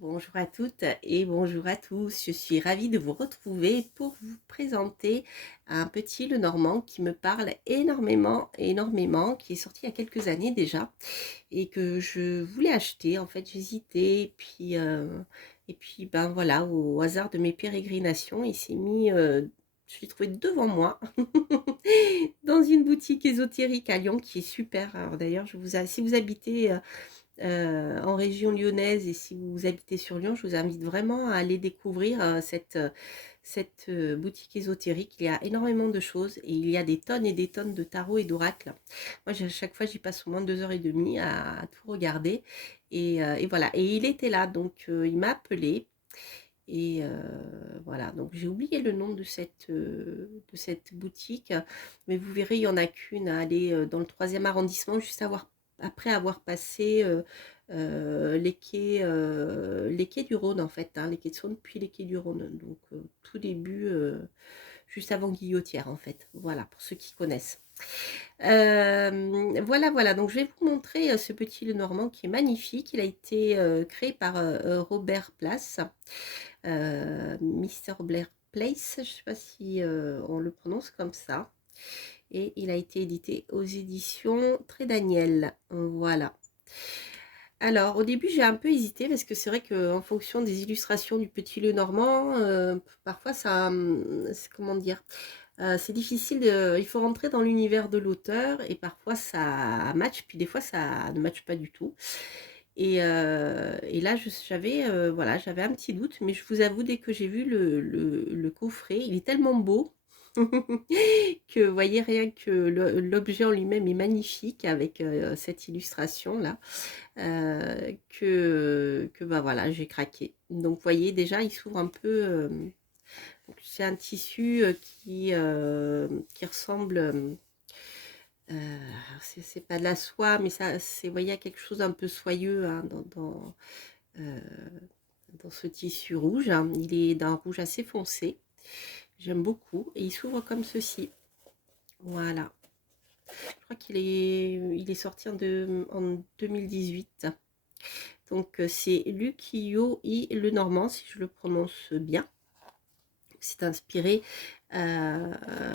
Bonjour à toutes et bonjour à tous. Je suis ravie de vous retrouver pour vous présenter un petit Lenormand qui me parle énormément, énormément, qui est sorti il y a quelques années déjà et que je voulais acheter. En fait, j'hésitais et puis ben voilà, au hasard de mes pérégrinations, il s'est mis, je l'ai trouvé devant moi dans une boutique ésotérique à Lyon qui est super. Alors d'ailleurs, si vous habitez en région lyonnaise et si vous habitez sur Lyon, je vous invite vraiment à aller découvrir cette boutique ésotérique. Il y a énormément de choses et il y a des tonnes et des tonnes de tarots et d'oracles. Moi, à chaque fois, j'y passe au moins 2 heures et demie à tout regarder. Et voilà. Et il était là, donc il m'a appelé. Et voilà, donc j'ai oublié le nom de cette boutique, mais vous verrez, il n'y en a qu'une à aller dans le 3e arrondissement, après avoir passé les quais du Rhône, en fait, hein, les quais de Saône, puis les quais du Rhône. Donc, tout début, juste avant Guillotière, en fait. Voilà, pour ceux qui connaissent. Voilà, voilà, donc je vais vous montrer ce petit Lenormand qui est magnifique. Il a été créé par Robert Place. Mr. Blair Place, je ne sais pas si on le prononce comme ça. Et il a été édité aux éditions Très Daniel. Voilà. Alors, au début, j'ai un peu hésité parce que c'est vrai qu'en fonction des illustrations du petit Lenormand, parfois comment dire, c'est difficile, il faut rentrer dans l'univers de l'auteur et parfois ça match, puis des fois ça ne matche pas du tout. Et là, voilà, j'avais un petit doute, mais je vous avoue, dès que j'ai vu le coffret, il est tellement beau que, vous voyez, rien que l'objet en lui-même est magnifique avec cette illustration-là, que bah voilà, j'ai craqué. Donc, vous voyez, déjà, il s'ouvre un peu. C'est un tissu qui ressemble. C'est pas de la soie, mais vous voyez, il y a quelque chose d'un peu soyeux hein, euh, dans ce tissu rouge, hein. Il est d'un rouge assez foncé. J'aime beaucoup. Et il s'ouvre comme ceci. Voilà. Je crois il est sorti en 2018. Donc c'est Lukiyo-i Lenormand, si je le prononce bien. C'est inspiré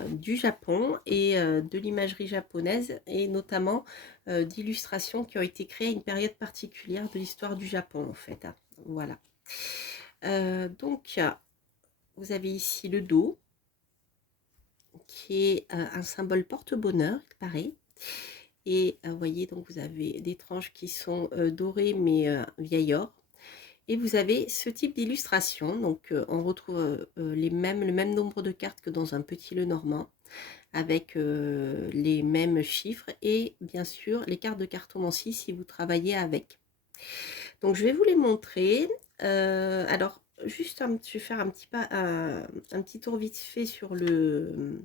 du Japon et de l'imagerie japonaise et notamment d'illustrations qui ont été créées à une période particulière de l'histoire du Japon en fait, hein. Voilà. Donc vous avez ici le dos qui est un symbole porte-bonheur, il paraît. Et vous voyez, donc vous avez des tranches qui sont dorées mais vieil or. Et vous avez ce type d'illustration. Donc on retrouve le même nombre de cartes que dans un petit Lenormand, avec les mêmes chiffres et bien sûr les cartes de cartomancie si vous travaillez avec. Donc je vais vous les montrer. Alors juste je vais faire un petit tour vite fait sur le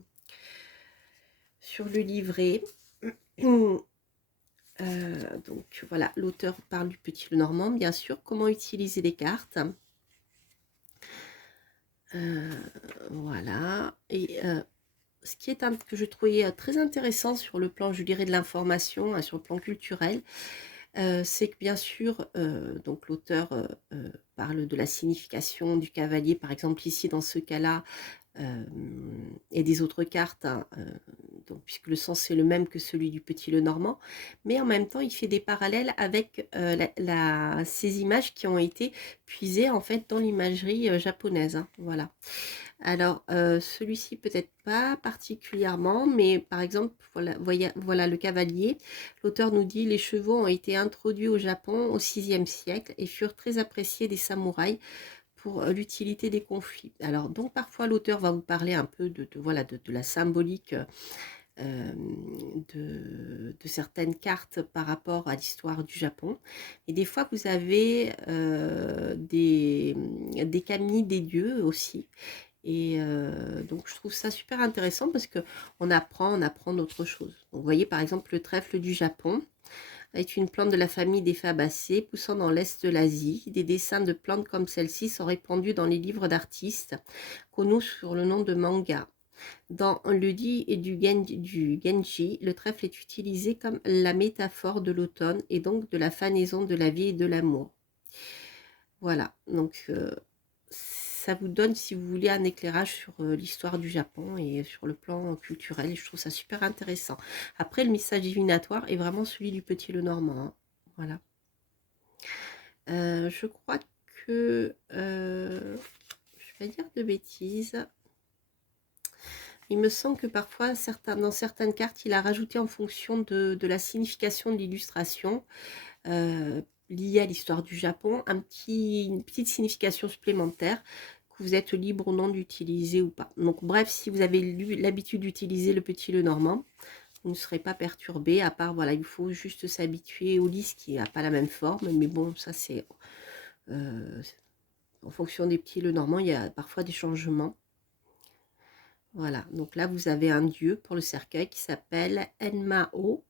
livret. Donc voilà, l'auteur parle du petit Lenormand, bien sûr. Comment utiliser les cartes. Voilà. Et ce qui est que je trouvais très intéressant sur le plan, je dirais, de l'information, hein, sur le plan culturel, c'est que bien sûr, donc l'auteur parle de la signification du cavalier, par exemple ici dans ce cas-là, et des autres cartes, hein, donc, puisque le sens est le même que celui du petit Lenormand, mais en même temps il fait des parallèles avec ces images qui ont été puisées en fait dans l'imagerie japonaise, hein, voilà. Alors celui-ci peut-être pas particulièrement, mais par exemple voilà le cavalier. L'auteur nous dit: les chevaux ont été introduits au Japon au VIe siècle et furent très appréciés des samouraïs pour l'utilité des conflits. Alors donc parfois l'auteur va vous parler un peu voilà, de la symbolique de certaines cartes par rapport à l'histoire du Japon. Et des fois vous avez des kami des dieux aussi. Et donc je trouve ça super intéressant parce que on apprend d'autres choses. Donc, vous voyez par exemple le trèfle du Japon est une plante de la famille des fabacées poussant dans l'est de l'Asie. Des dessins de plantes comme celle-ci sont répandus dans les livres d'artistes connus sur le nom de manga. Dans le dit et du Genji, le trèfle est utilisé comme la métaphore de l'automne et donc de la fanaison de la vie et de l'amour. Voilà, donc ça vous donne, si vous voulez, un éclairage sur l'histoire du Japon et sur le plan culturel. Et je trouve ça super intéressant. Après, le message divinatoire est vraiment celui du Petit Lenormand, hein. Voilà. Je crois que... je vais dire de bêtises. Il me semble que parfois, dans certaines cartes, il a rajouté en fonction de la signification de l'illustration, liée à l'histoire du Japon, une petite signification supplémentaire que vous êtes libre ou non d'utiliser ou pas. Donc bref, si vous avez l'habitude d'utiliser le Petit Lenormand, vous ne serez pas perturbé, à part, voilà, il faut juste s'habituer au lys qui n'a pas la même forme, mais bon, ça c'est... en fonction des petits Lenormand, il y a parfois des changements. Voilà, donc là vous avez un dieu pour le cercueil qui s'appelle Enmao,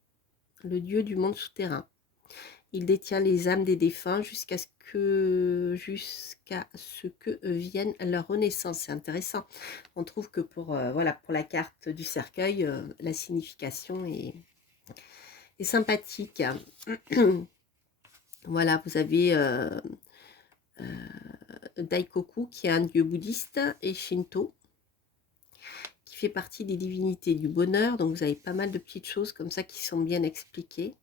le dieu du monde souterrain. Il détient les âmes des défunts jusqu'à ce que vienne leur renaissance. C'est intéressant. On trouve que voilà, pour la carte du cercueil, la signification est sympathique. Voilà, vous avez Daikoku qui est un dieu bouddhiste et Shinto qui fait partie des divinités du bonheur. Donc vous avez pas mal de petites choses comme ça qui sont bien expliquées.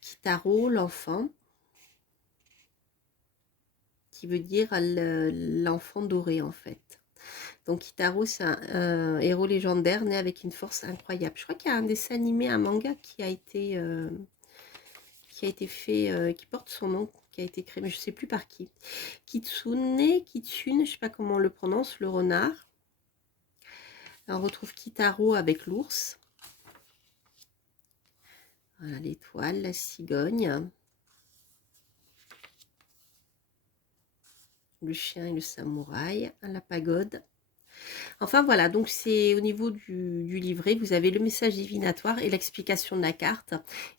Kitaro, l'enfant, qui veut dire l'enfant doré en fait. Donc Kitaro, c'est un héros légendaire né avec une force incroyable. Je crois qu'il y a un dessin animé, un manga qui a été fait, qui porte son nom, qui a été créé, mais je ne sais plus par qui. Kitsune, je ne sais pas comment on le prononce, le renard. On retrouve Kitaro avec l'ours. Voilà l'étoile, la cigogne. Le chien et le samouraï, la pagode. Enfin voilà, donc c'est au niveau du livret, vous avez le message divinatoire et l'explication de la carte.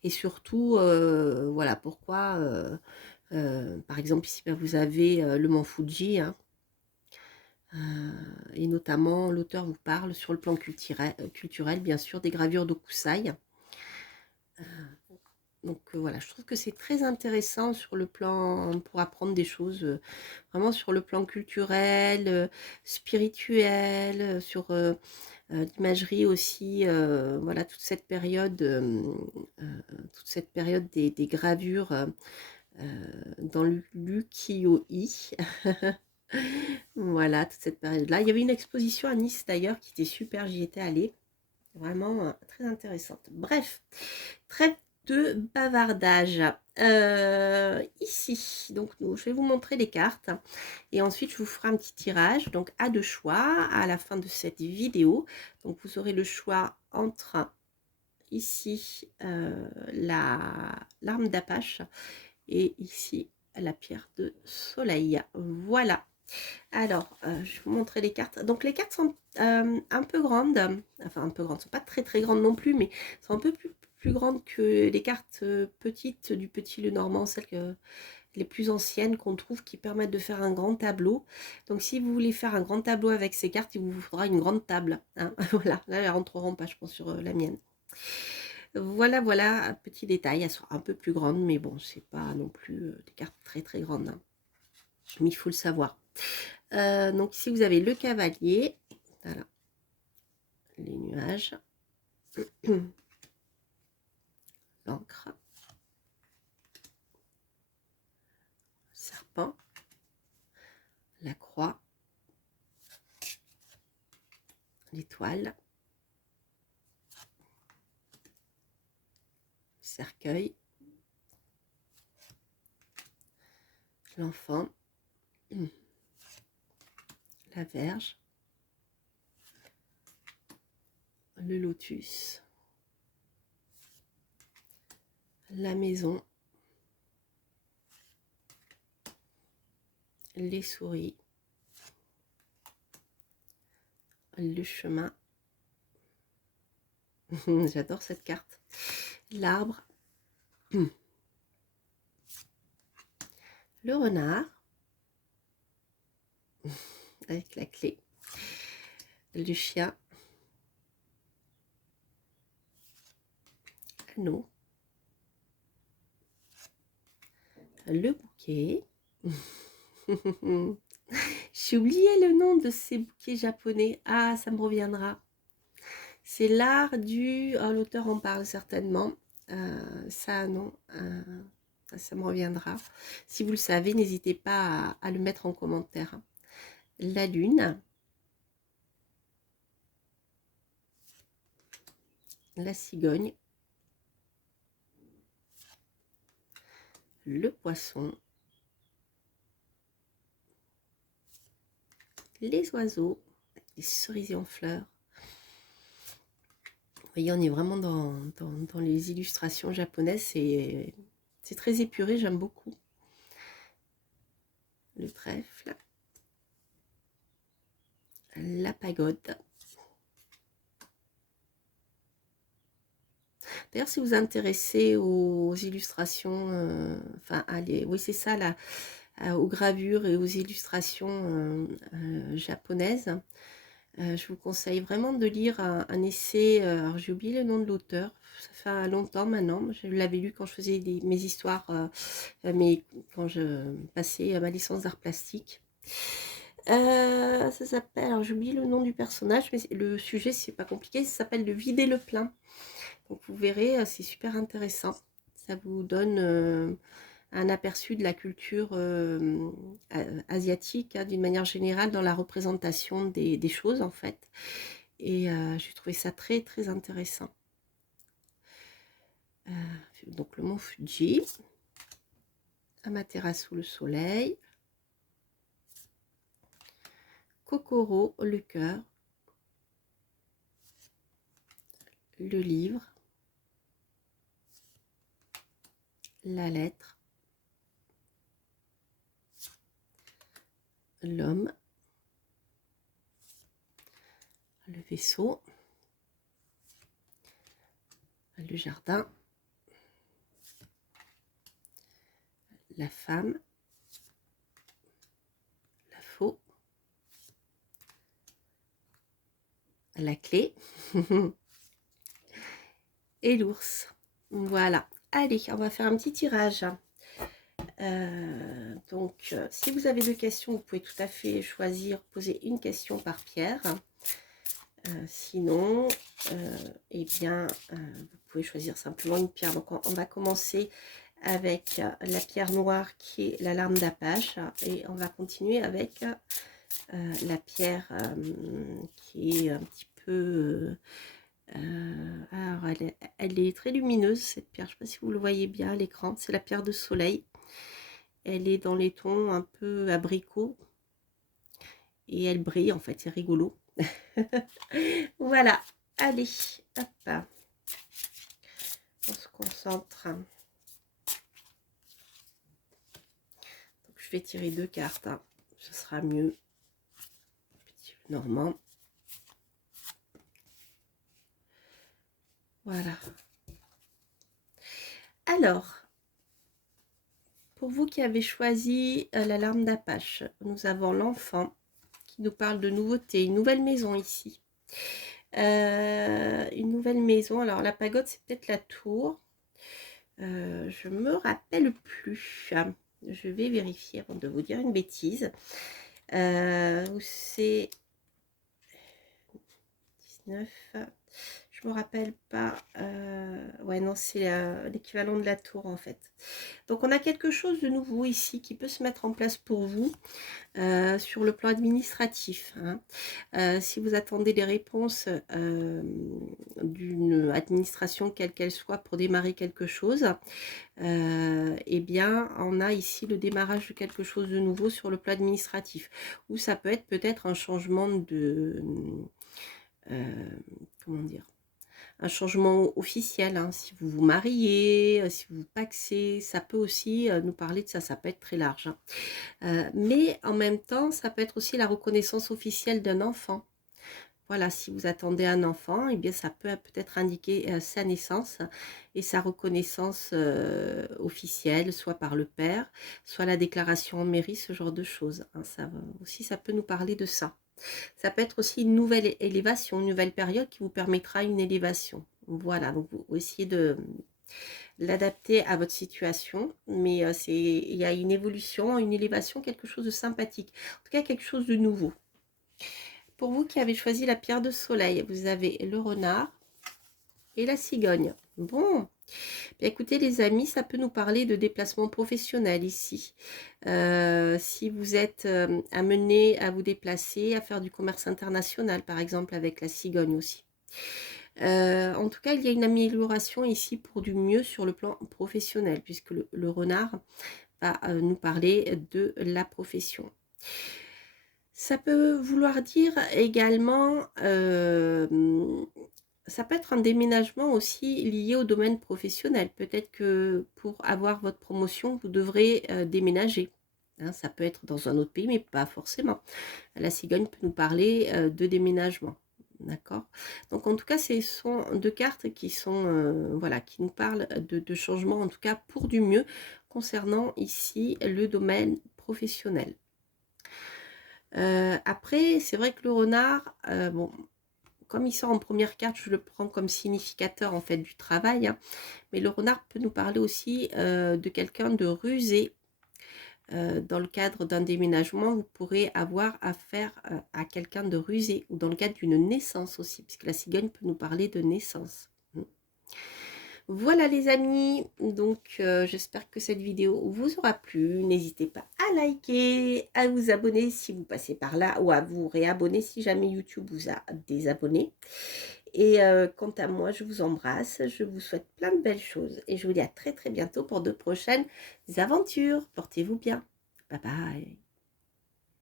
Et surtout, voilà pourquoi, par exemple ici, ben, vous avez le mont Fuji, hein, et notamment l'auteur vous parle sur le plan culturel, bien sûr, des gravures d'Okusai. Donc voilà, je trouve que c'est très intéressant sur le plan, pour apprendre des choses, vraiment sur le plan culturel, spirituel, sur l'imagerie aussi, voilà, toute cette période des gravures dans l'ukiyo-e. Voilà, toute cette période-là. Il y avait une exposition à Nice d'ailleurs qui était super, j'y étais allée. Vraiment très intéressante. Bref, trêve de bavardage. Ici, donc je vais vous montrer les cartes et ensuite je vous ferai un petit tirage. Donc à deux choix à la fin de cette vidéo. Donc vous aurez le choix entre ici l'arme d'Apache et ici la pierre de soleil. Voilà. Alors, je vais vous montrer les cartes. Donc, les cartes sont un peu grandes, enfin un peu grandes, sont pas très très grandes non plus, mais sont un peu plus grandes que les cartes petites du Petit Lenormand, les plus anciennes qu'on trouve qui permettent de faire un grand tableau. Donc, si vous voulez faire un grand tableau avec ces cartes, il vous faudra une grande table, hein. Voilà, là, elles ne rentreront pas, je pense, sur la mienne. Voilà, voilà, petit détail, elles sont un peu plus grandes, mais bon, c'est pas non plus des cartes très très grandes, hein. Mais il faut le savoir. Donc ici vous avez le cavalier, voilà, les nuages, l'encre, le serpent, la croix, l'étoile, le cercueil, l'enfant, la Vierge, le lotus, la maison, les souris, le chemin, j'adore cette carte, l'arbre, le renard, avec la clé, le chien, l'anneau, le bouquet. J'ai oublié le nom de ces bouquets japonais. Ah, ça me reviendra. C'est l'art du... Oh, l'auteur en parle certainement. Ça, non. Ça me reviendra. Si vous le savez, n'hésitez pas à le mettre en commentaire. La lune. La cigogne. Le poisson. Les oiseaux. Les cerisiers en fleurs. Vous voyez, on est vraiment dans les illustrations japonaises. C'est très épuré, j'aime beaucoup. Le trèfle. La pagode. D'ailleurs, si vous vous intéressez aux illustrations, enfin, allez, oui, c'est ça, là, aux gravures et aux illustrations japonaises, je vous conseille vraiment de lire un essai, alors j'ai oublié le nom de l'auteur, ça fait longtemps maintenant, je l'avais lu quand je faisais mes histoires, quand je passais ma licence d'art plastique. Ça s'appelle, alors j'ai oublié le nom du personnage, mais le sujet c'est pas compliqué, ça s'appelle de vider le plein. Donc vous verrez, c'est super intéressant. Ça vous donne un aperçu de la culture asiatique, hein, d'une manière générale, dans la représentation des choses en fait. Et j'ai trouvé ça très très intéressant. Donc le mont Fuji, Amaterasu le soleil, Kokoro le cœur, le livre, la lettre, l'homme, le vaisseau, le jardin, la femme, la faux, la clé et l'ours. Voilà. Allez, on va faire un petit tirage. Donc, si vous avez 2 questions, vous pouvez tout à fait choisir, poser une question par pierre. Sinon, eh bien, vous pouvez choisir simplement une pierre. Donc, on va commencer avec la pierre noire qui est la larme d'Apache. Et on va continuer avec la pierre qui est un petit peu... alors, elle est très lumineuse, cette pierre. Je ne sais pas si vous le voyez bien à l'écran. C'est la pierre de soleil. Elle est dans les tons un peu abricot. Et elle brille, en fait. C'est rigolo. Voilà. Allez, hop. On se concentre. Donc, je vais tirer 2 cartes. Hein. Ce sera mieux. Petit Normand. Voilà. Alors, pour vous qui avez choisi la larme d'Apache, nous avons l'enfant qui nous parle de nouveautés, une nouvelle maison ici. Une nouvelle maison. Alors, la pagode, c'est peut-être la tour. Je me rappelle plus. Je vais vérifier avant de vous dire une bêtise. C'est 19. Je me rappelle pas. Ouais, non, c'est l'équivalent de la tour en fait. Donc, on a quelque chose de nouveau ici qui peut se mettre en place pour vous sur le plan administratif. Hein. Si vous attendez les réponses d'une administration quelle qu'elle soit pour démarrer quelque chose, eh bien, on a ici le démarrage de quelque chose de nouveau sur le plan administratif. Ou ça peut être peut-être un changement de... comment dire, un changement officiel, hein. Si vous vous mariez, si vous paxez, ça peut aussi nous parler de ça, ça peut être très large. Hein. Mais en même temps, ça peut être aussi la reconnaissance officielle d'un enfant. Voilà, si vous attendez un enfant, eh bien ça peut peut-être indiquer sa naissance et sa reconnaissance officielle, soit par le père, soit la déclaration en mairie, ce genre de choses. Hein. Ça aussi, ça peut nous parler de ça. Ça peut être aussi une nouvelle élévation, une nouvelle période qui vous permettra une élévation. Voilà, donc vous essayez l'adapter à votre situation, mais il y a une évolution, une élévation, quelque chose de sympathique, en tout cas quelque chose de nouveau. Pour vous qui avez choisi la pierre de soleil, vous avez le renard et la cigogne. Bon, bien, écoutez les amis, ça peut nous parler de déplacement professionnel ici. Si vous êtes amené à vous déplacer, à faire du commerce international, par exemple avec la cigogne aussi. En tout cas, il y a une amélioration ici pour du mieux sur le plan professionnel, puisque le renard va nous parler de la profession. Ça peut vouloir dire également, ça peut être un déménagement aussi lié au domaine professionnel. Peut-être que pour avoir votre promotion, vous devrez déménager. Hein, ça peut être dans un autre pays, mais pas forcément. La cigogne peut nous parler de déménagement. D'accord. Donc en tout cas, ce sont deux cartes qui sont voilà, qui nous parlent de changement, en tout cas pour du mieux, concernant ici le domaine professionnel. Après, c'est vrai que le renard, bon, comme il sort en première carte, je le prends comme significateur en fait du travail, hein, mais le renard peut nous parler aussi de quelqu'un de rusé. Dans le cadre d'un déménagement, vous pourrez avoir affaire à quelqu'un de rusé, ou dans le cadre d'une naissance aussi, puisque la cigogne peut nous parler de naissance. Voilà les amis, donc j'espère que cette vidéo vous aura plu. N'hésitez pas à liker, à vous abonner si vous passez par là, ou à vous réabonner si jamais YouTube vous a désabonné. Et quant à moi, je vous embrasse, je vous souhaite plein de belles choses et je vous dis à très très bientôt pour de prochaines aventures. Portez-vous bien. Bye bye.